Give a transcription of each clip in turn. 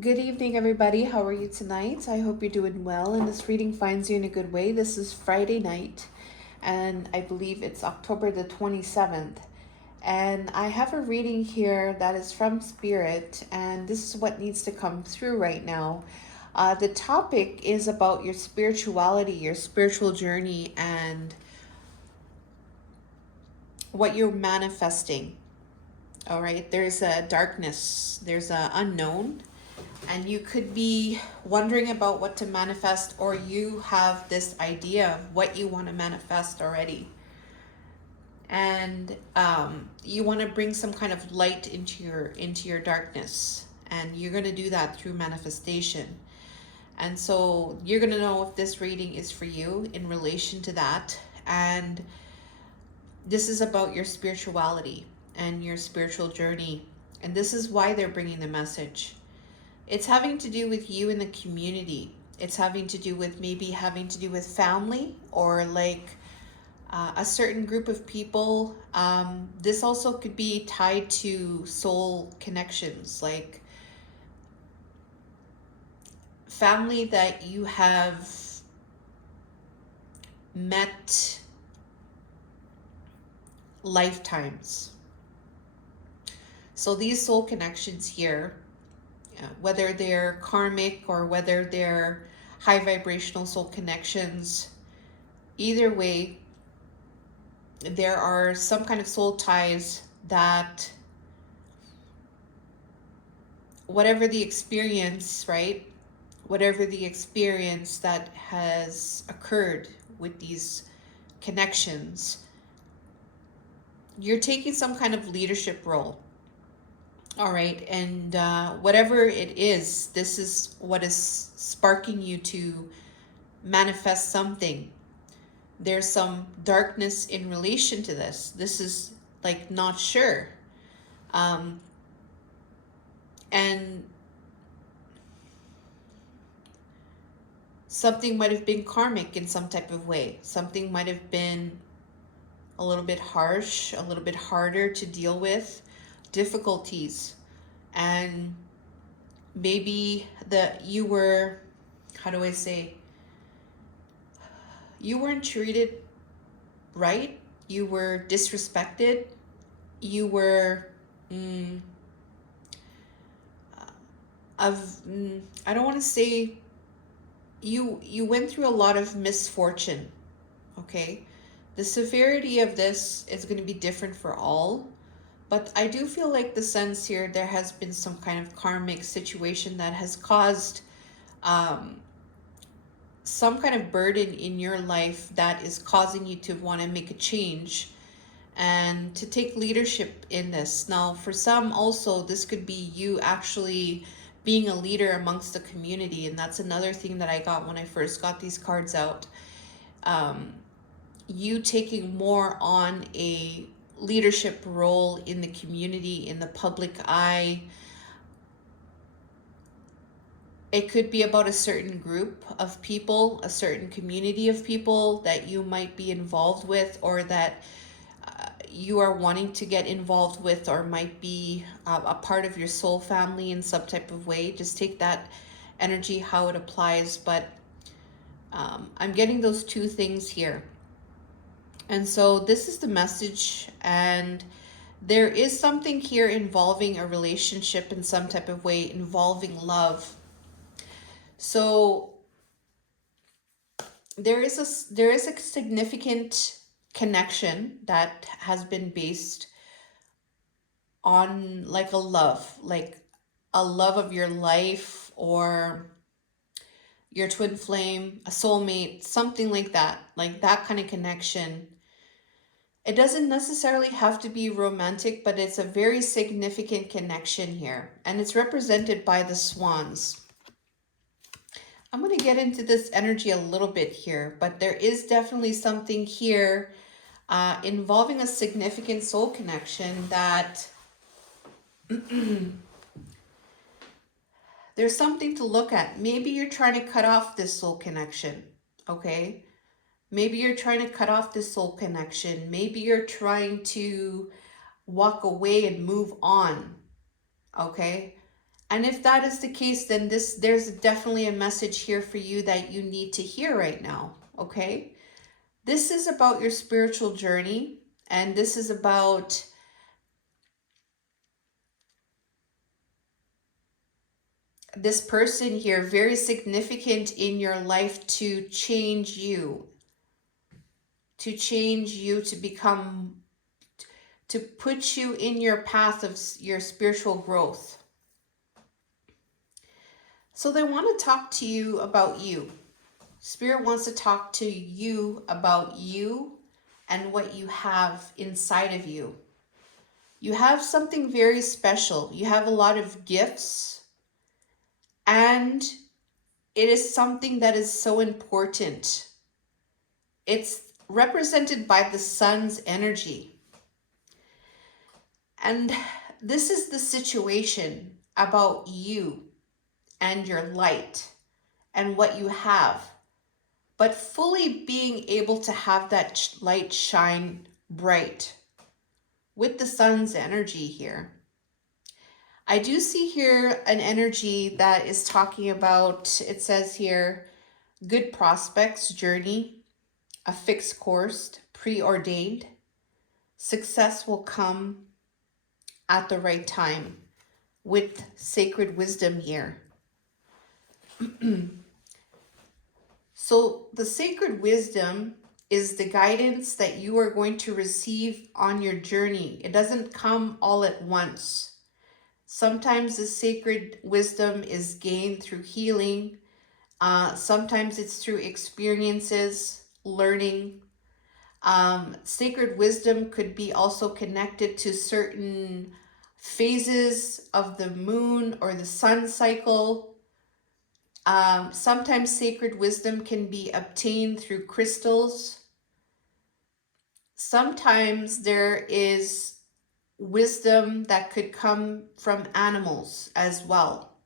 Good evening, everybody. How are you tonight? I hope you're doing well and this reading finds you in a good way. This is Friday night, and I believe it's October the 27th. And I have a reading here that is from Spirit, and this is what needs to come through right now. The topic is about your spirituality, your spiritual journey, and what you're manifesting. All right, there's a darkness, there's a unknown, and you could be wondering about what to manifest, or you have this idea of what you want to manifest already, and you want to bring some kind of light into your darkness, and you're going to do that through manifestation. And so you're going to know if this reading is for you in relation to that. And this is about your spirituality and your spiritual journey, and this is why they're bringing the message. It's having to do with you in the community. It's having to do with maybe having to do with family, or like a certain group of people. This also could be tied to soul connections, like family that you have met lifetimes. So these soul connections here, whether they're karmic or whether they're high vibrational soul connections, either way, there are some kind of soul ties that, whatever the experience, right? Whatever the experience that has occurred with these connections, you're taking some kind of leadership role. All right. And whatever it is, this is what is sparking you to manifest something. There's some darkness in relation to this. This is like not sure. And something might have been karmic in some type of way. Something might have been a little bit harsh, a little bit harder to deal with, difficulties. And maybe that you were, how do I say, you weren't treated right, you were disrespected, you were I don't want to say, you went through a lot of misfortune. Okay, the severity of this is going to be different for all, but I do feel like the sense here, there has been some kind of karmic situation that has caused um, some kind of burden in your life that is causing you to want to make a change and to take leadership in this. Now, for some also, this could be you actually being a leader amongst the community, and that's another thing that I got when I first got these cards out. You taking more on a leadership role in the community, in the public eye. It could be about a certain group of people, a certain community of people that you might be involved with, or that you are wanting to get involved with, or might be a part of your soul family in some type of way. Just take that energy how it applies. But I'm getting those two things here. And so this is the message, and there is something here involving a relationship in some type of way, involving love. So there is a significant connection that has been based on like a love of your life, or your twin flame, a soulmate, something like that kind of connection. It doesn't necessarily have to be romantic, but it's a very significant connection here, and it's represented by the swans. I'm going to get into this energy a little bit here, but there is definitely something here involving a significant soul connection that there's something to look at. Maybe you're trying to cut off this soul connection, okay? Maybe you're trying to cut off this soul connection. Maybe you're trying to walk away and move on, okay? And if that is the case, then there's definitely a message here for you that you need to hear right now, okay? This is about your spiritual journey, and this is about this person here, very significant in your life to change you, to become, to put you in your path of your spiritual growth. So they want to talk to you about you. Spirit wants to talk to you about you and what you have inside of you. You have something very special. You have a lot of gifts, and it is something that is so important. It's represented by the sun's energy. And this is the situation about you and your light and what you have. But fully being able to have that light shine bright with the sun's energy here. I do see here an energy that is talking about, it says here, good prospects, journey, a fixed course, preordained. Success will come at the right time with sacred wisdom here. So the sacred wisdom is the guidance that you are going to receive on your journey. It doesn't come all at once. Sometimes the sacred wisdom is gained through healing. Sometimes it's through experiences, learning. Sacred wisdom could be also connected to certain phases of the moon or the sun cycle. Sometimes sacred wisdom can be obtained through crystals. Sometimes there is wisdom that could come from animals as well.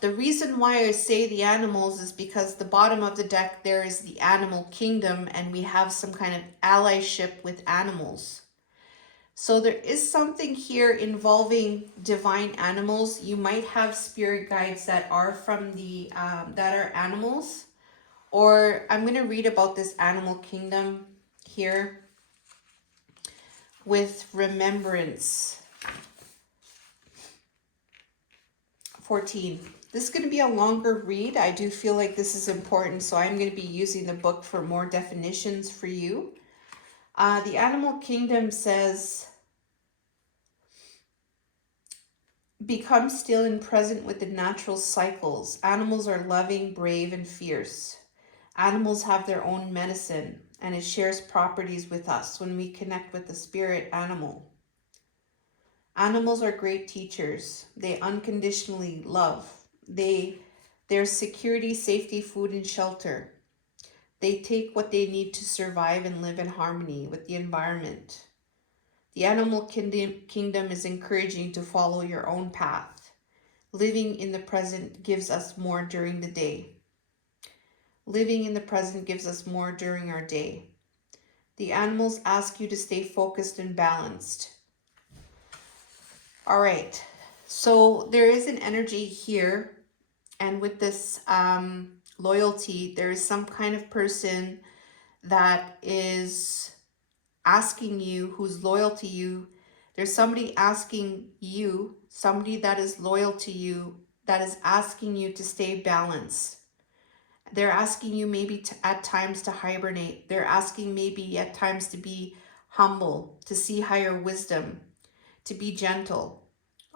The reason why I say the animals is because the bottom of the deck there is the animal kingdom, and we have some kind of allyship with animals. So there is something here involving divine animals. You might have spirit guides that are from the that are animals, or I'm going to read about this animal kingdom here with remembrance. 14. This is going to be a longer read. I do feel like this is important, so I'm going to be using the book for more definitions for you. The animal kingdom says, become still and present with the natural cycles. Animals are loving, brave, and fierce. Animals have their own medicine, and it shares properties with us when we connect with the spirit animal. Animals are great teachers. They unconditionally love. There's security, safety, food, and shelter. They take what they need to survive and live in harmony with the environment. The animal kingdom is encouraging to follow your own path. Living in the present gives us more during the day. Living in the present gives us more during our day. The animals ask you to stay focused and balanced. All right, so there is an energy here, and with this loyalty, there is some kind of person that is asking you, who's loyal to you. There's somebody asking you, somebody that is loyal to you, that is asking you to stay balanced. They're asking you maybe at times to hibernate. They're asking maybe at times to be humble, to see higher wisdom, to be gentle,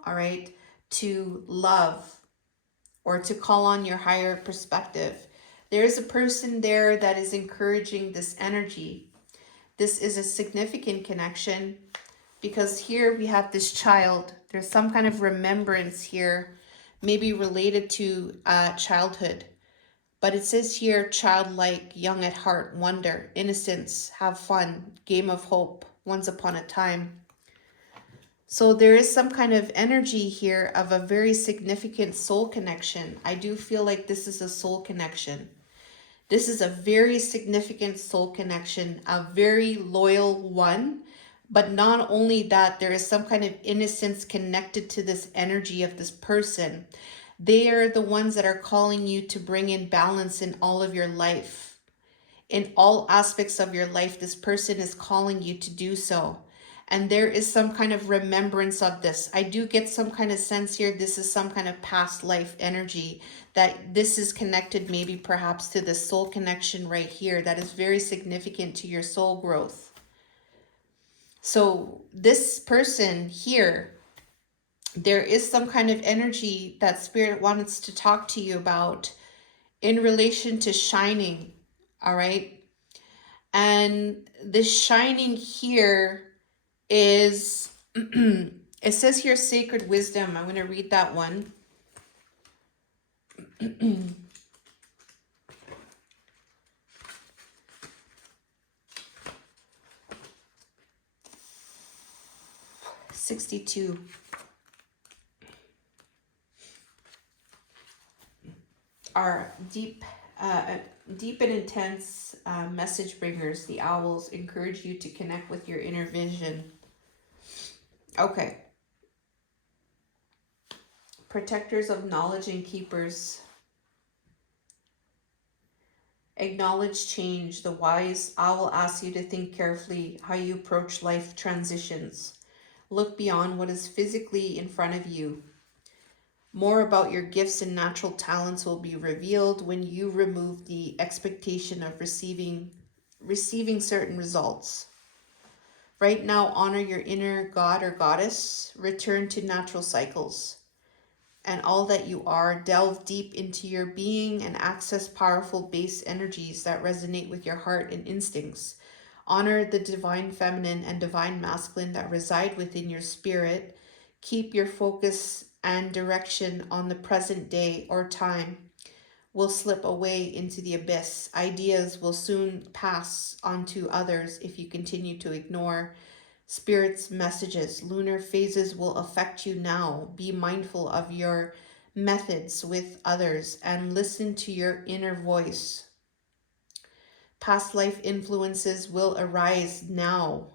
all right, to love, or to call on your higher perspective. There's a person there that is encouraging this energy. This is a significant connection because here we have this child. There's some kind of remembrance here, maybe related to childhood. But it says here, childlike, young at heart, wonder, innocence, have fun, game of hope, once upon a time. So there is some kind of energy here of a very significant soul connection. I do feel like this is a soul connection. This is a very significant soul connection, a very loyal one, But not only that, there is some kind of innocence connected to this energy of this person. They are the ones that are calling you to bring in balance in all of your life. In all aspects of your life, this person is calling you to do so. And there is some kind of remembrance of this. I do get some kind of sense here. This is some kind of past life energy, that this is connected maybe perhaps to the soul connection right here that is very significant to your soul growth. So this person here, there is some kind of energy that Spirit wants to talk to you about in relation to shining. All right. And this shining here is, it says here sacred wisdom. I'm going to read that one. 62. Our deep and intense message bringers, the owls, encourage you to connect with your inner vision. Okay. Protectors of knowledge and keepers. Acknowledge change. The wise owl asks you to think carefully how you approach life transitions. Look beyond what is physically in front of you. More about your gifts and natural talents will be revealed when you remove the expectation of receiving certain results. Right now, honor your inner god or goddess. Return to natural cycles and all that you are. Delve deep into your being and access powerful base energies that resonate with your heart and instincts. Honor the divine feminine and divine masculine that reside within your spirit. Keep your focus and direction on the present day, or time will slip away into the abyss. Ideas will soon pass on to others if you continue to ignore Spirit's messages. Lunar phases will affect you now. Be mindful of your methods with others and listen to your inner voice. Past life influences will arise now.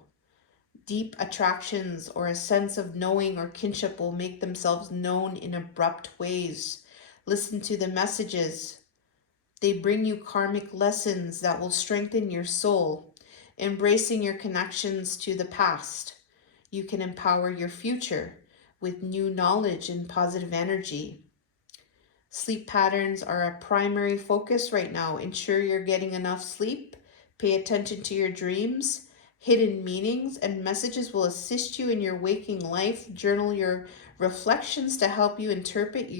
Deep attractions or a sense of knowing or kinship will make themselves known in abrupt ways. Listen to the messages. They bring you karmic lessons that will strengthen your soul. Embracing your connections to the past, you can empower your future with new knowledge and positive energy. Sleep patterns are a primary focus right now. Ensure you're getting enough sleep. Pay attention to your dreams. Hidden meanings and messages will assist you in your waking life. Journal your reflections to help you interpret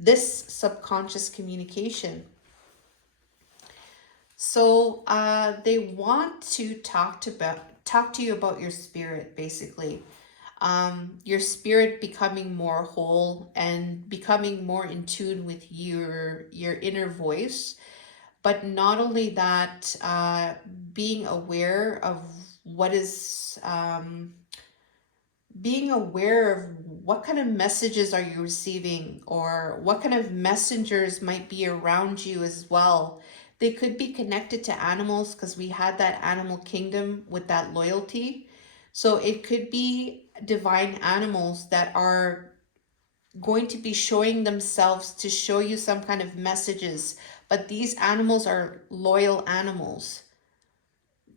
this subconscious communication. So they want to talk to you about your spirit, basically. Your spirit becoming more whole and becoming more in tune with your inner voice. But not only that, being aware of what is, being aware of what kind of messages are you receiving, or what kind of messengers might be around you as well. They could be connected to animals, because we had that animal kingdom with that loyalty. So it could be divine animals that are going to be showing themselves to show you some kind of messages, but these animals are loyal animals.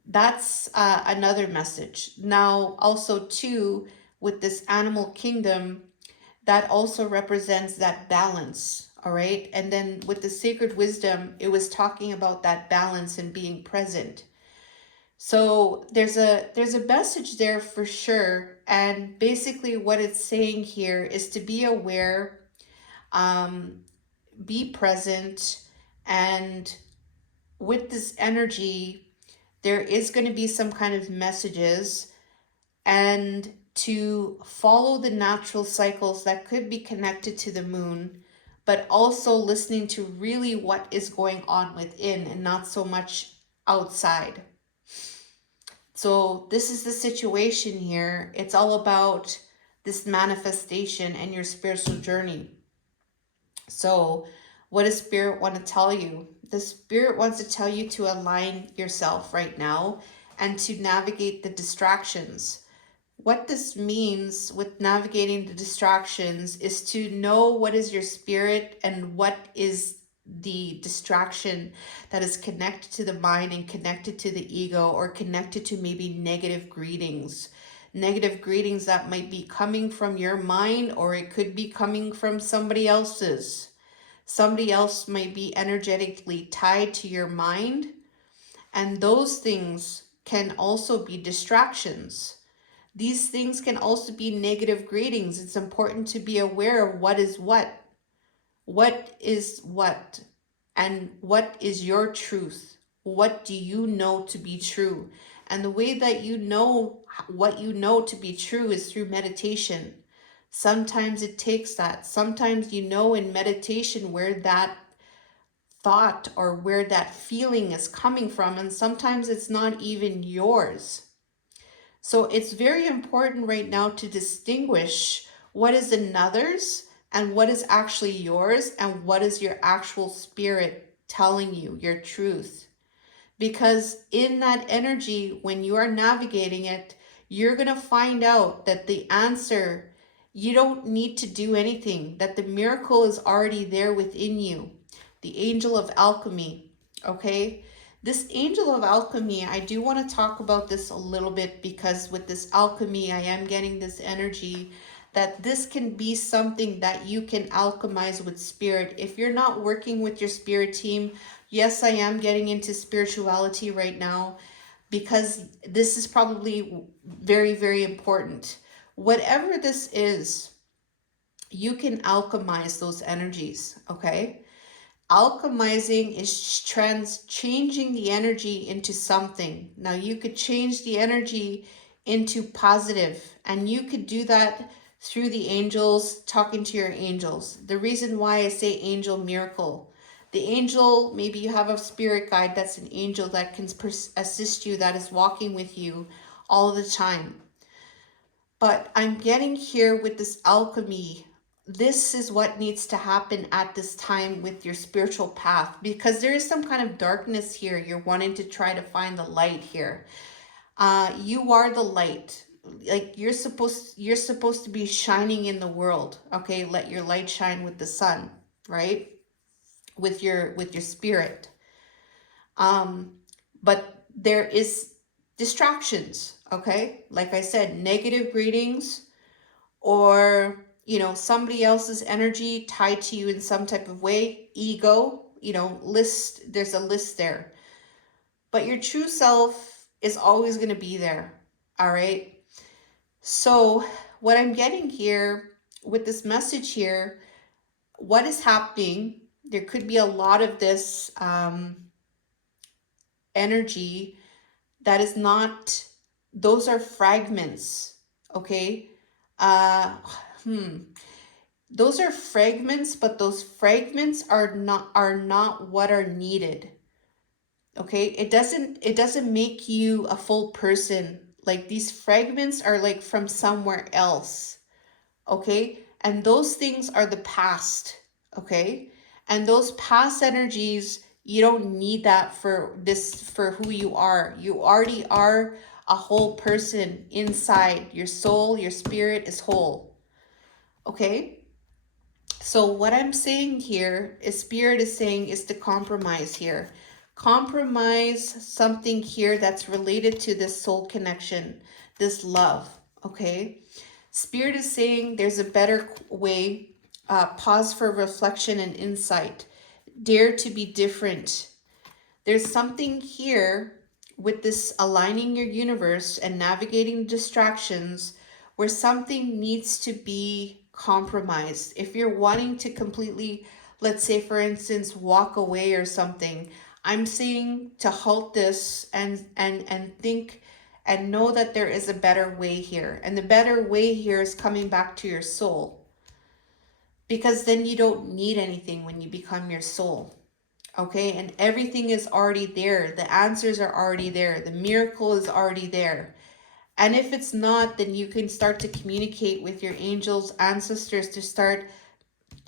That's another message. Now, also too, with this animal kingdom, that also represents that balance. All right. And then with the sacred wisdom, it was talking about that balance and being present. So there's a message there for sure. And basically what it's saying here is to be aware, be present, and with this energy, there is going to be some kind of messages, and to follow the natural cycles that could be connected to the moon, but also listening to really what is going on within and not so much outside. So this is the situation here. It's all about this manifestation and your spiritual journey. So what does Spirit want to tell you? The Spirit wants to tell you to align yourself right now and to navigate the distractions. What this means with navigating the distractions is to know what is your spirit and what is the distraction that is connected to the mind and connected to the ego, or connected to maybe negative greetings. Negative greetings that might be coming from your mind, or it could be coming from somebody else's. Somebody else might be energetically tied to your mind, and those things can also be distractions. These things can also be negative greetings. It's important to be aware of what is what is what, and what is your truth. What do you know to be true? And the way that you know what you know to be true is through meditation. Sometimes it takes that. Sometimes you know in meditation where that thought or where that feeling is coming from, and sometimes it's not even yours. So it's very important right now to distinguish what is another's and what is actually yours, and what is your actual spirit telling you, your truth. Because in that energy, when you are navigating it, you're going to find out that the answer, you don't need to do anything, that the miracle is already there within you. The angel of alchemy, okay? This angel of alchemy, I do want to talk about this a little bit, because with this alchemy, I am getting this energy that this can be something that you can alchemize with spirit. If you're not working with your spirit team, yes, I am getting into spirituality right now, because this is probably very, very important. Whatever this is, you can alchemize those energies, okay? Alchemizing is changing the energy into something. Now you could change the energy into positive, and you could do that through the angels, talking to your angels. The reason why I say angel miracle, the angel, maybe you have a spirit guide that's an angel that can assist you, that is walking with you all the time. But I'm getting here with this alchemy. This is what needs to happen at this time with your spiritual path, because there is some kind of darkness here. You're wanting to try to find the light here. You are the light. Like you're supposed to be shining in the world. Okay, let your light shine with the sun, right? With your spirit. But there is distractions. Okay, like I said, negative greetings, or somebody else's energy tied to you in some type of way. Ego, there's a list there, but your true self is always going to be there. All right, so what I'm getting here with this message here, what is happening, there could be a lot of this energy that is not, those are fragments, okay? uh those are fragments, but those fragments are not what are needed. Okay, it doesn't make you a full person. Like these fragments are like from somewhere else. Okay, and those things are the past. Okay, and those past energies, you don't need that for this, for who you are. You already are a whole person inside. Your soul, your spirit is whole. Okay, so what I'm saying here is spirit is saying is to compromise here. Compromise something here that's related to this soul connection, this love, okay? Spirit is saying there's a better way. Pause for reflection and insight. Dare to be different. There's something here with this aligning your universe and navigating distractions where something needs to be compromised. If you're wanting to completely, let's say for instance, walk away or something, I'm saying to halt this and think and know that there is a better way here. And the better way here is coming back to your soul. Because then you don't need anything when you become your soul. Okay, and everything is already there. The answers are already there. The miracle is already there. And if it's not, then you can start to communicate with your angels, ancestors, to start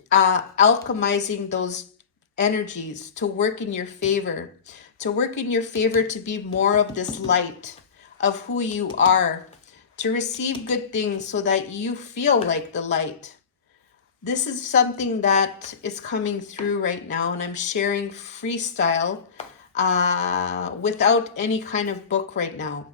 alchemizing those energies to work in your favor, to work in your favor, to be more of this light. of who you are, to receive good things so that you feel like the light. This is something that is coming through right now, and I'm sharing freestyle without any kind of book right now,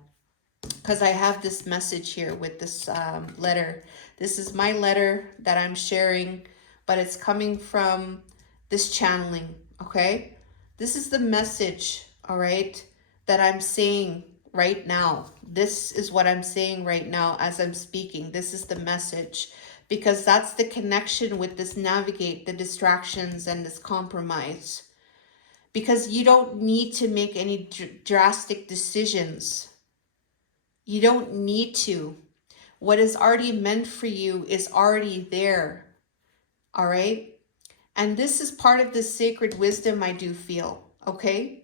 because I have this message here with this letter. This is my letter that I'm sharing, but it's coming from this channeling, okay? This is the message, all right, that I'm saying right now. This is what I'm saying right now as I'm speaking. This is the message, because that's the connection with this navigate the distractions and this compromise. Because you don't need to make any drastic decisions. You don't need to. What is already meant for you is already there. All right? And this is part of this sacred wisdom I do feel. Okay?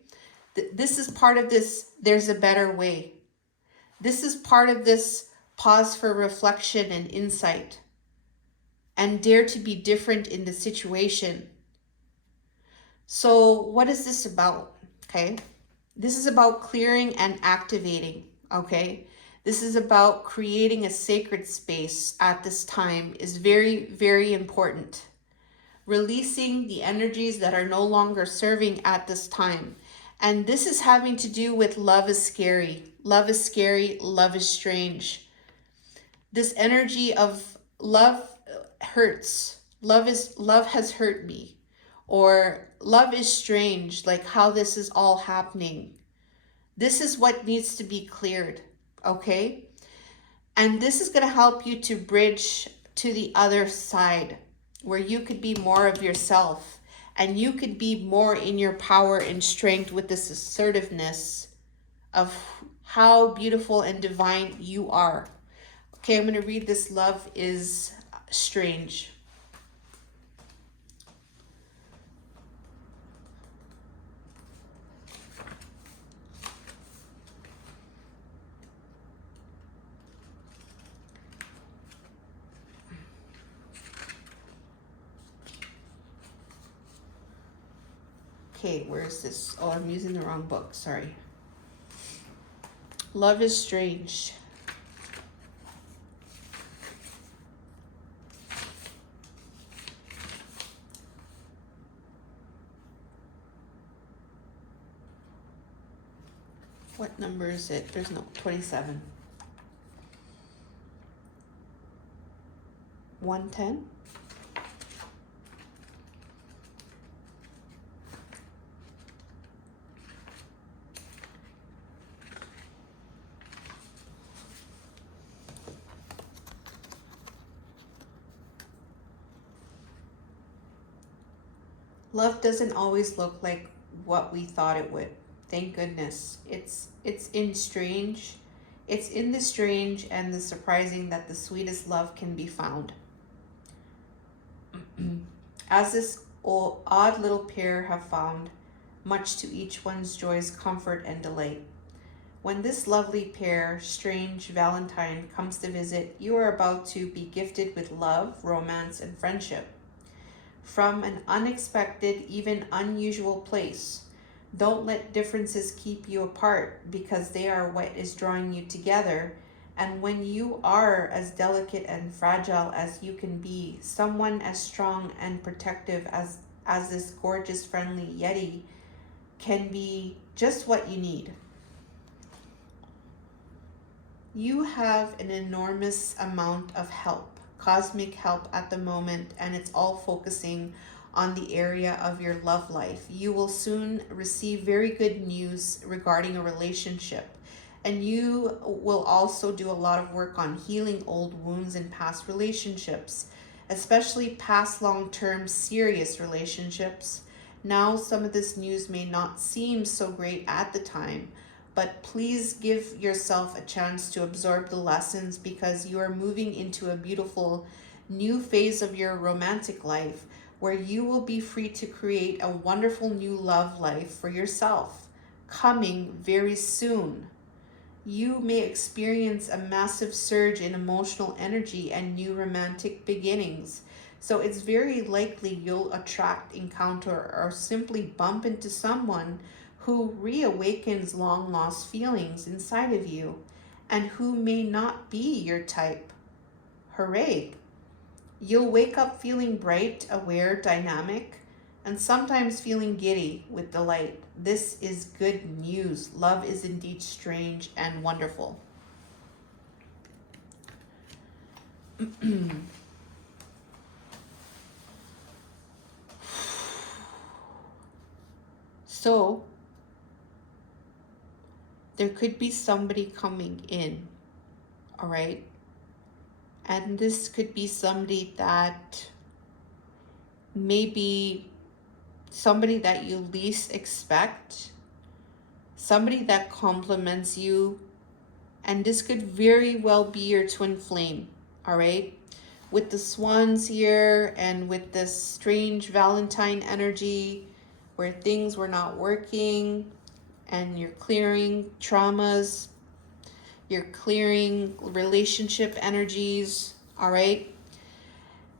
This is part of this, there's a better way. This is part of this pause for reflection and insight. And dare to be different in the situation. So, what is this about? Okay? This is about clearing and activating. Okay? This is about creating a sacred space at this time is very, very important. Releasing the energies that are no longer serving at this time. And this is having to do with love is scary. Love is scary. Love is strange. This energy of love hurts. Love has hurt me. Or love is strange, like how this is all happening. This is what needs to be cleared. Okay? And this is going to help you to bridge to the other side where you could be more of yourself and you could be more in your power and strength with this assertiveness of how beautiful and divine you are. Okay, I'm going to read this. Love is strange. Okay, where is this? Oh, I'm using the wrong book. Sorry. Love is strange. What number is it? There's no 27. 110? Love doesn't always look like what we thought it would. Thank goodness. It's in strange. It's in the strange and the surprising that the sweetest love can be found. As this odd little pair have found, much to each one's joys, comfort, and delight. When this lovely pair, strange Valentine, comes to visit, you are about to be gifted with love, romance, and friendship. From an unexpected, even unusual place. Don't let differences keep you apart, because they are what is drawing you together. And when you are as delicate and fragile as you can be, someone as strong and protective as this gorgeous, friendly Yeti can be just what you need. You have an enormous amount of help, cosmic help at the moment, and it's all focusing on the area of your love life. You will soon receive very good news regarding a relationship, and you will also do a lot of work on healing old wounds in past relationships, especially past long-term serious relationships. Now, some of this news may not seem so great at the time, but please give yourself a chance to absorb the lessons, because you are moving into a beautiful new phase of your romantic life where you will be free to create a wonderful new love life for yourself, coming very soon. You may experience a massive surge in emotional energy and new romantic beginnings. So it's very likely you'll attract, encounter, or simply bump into someone who reawakens long lost feelings inside of you. and who may not be your type. Hooray! You'll wake up feeling bright, aware, dynamic, and sometimes feeling giddy with delight. This is good news. Love is indeed strange and wonderful. So, there could be somebody coming in, all right? And this could be somebody that maybe somebody that you least expect, somebody that compliments you, and this could very well be your twin flame, all right? With the swans here and with this strange Valentine energy where things were not working and you're clearing traumas, you're clearing relationship energies, all right?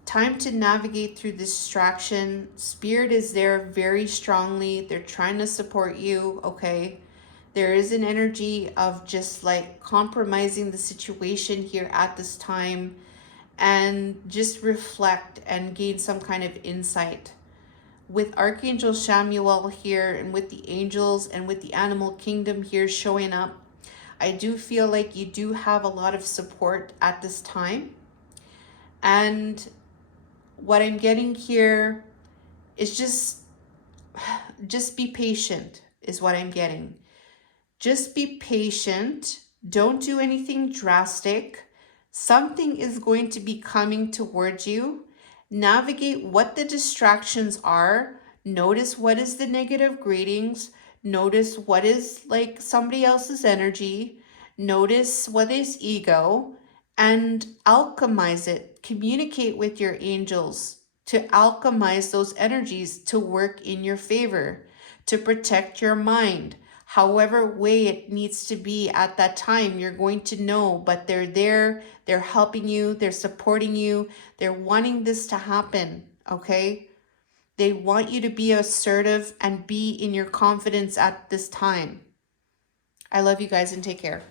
Time to navigate through this distraction. Spirit is there very strongly. They're trying to support you, okay? There is an energy of just like compromising the situation here at this time, and just reflect and gain some kind of insight. With Archangel Chamuel here and with the angels and with the animal kingdom here showing up, I do feel like you do have a lot of support at this time. And what I'm getting here is just be patient is what I'm getting. Just be patient. Don't do anything drastic. Something is going to be coming towards you. Navigate what the distractions are. Notice what is the negative greetings. Notice what is like somebody else's energy. Notice what is ego, and alchemize it. Communicate with your angels to alchemize those energies to work in your favor, to protect your mind. However way it needs to be at that time, you're going to know, but they're there, they're helping you, they're supporting you, they're wanting this to happen, okay? They want you to be assertive and be in your confidence at this time. I love you guys and take care.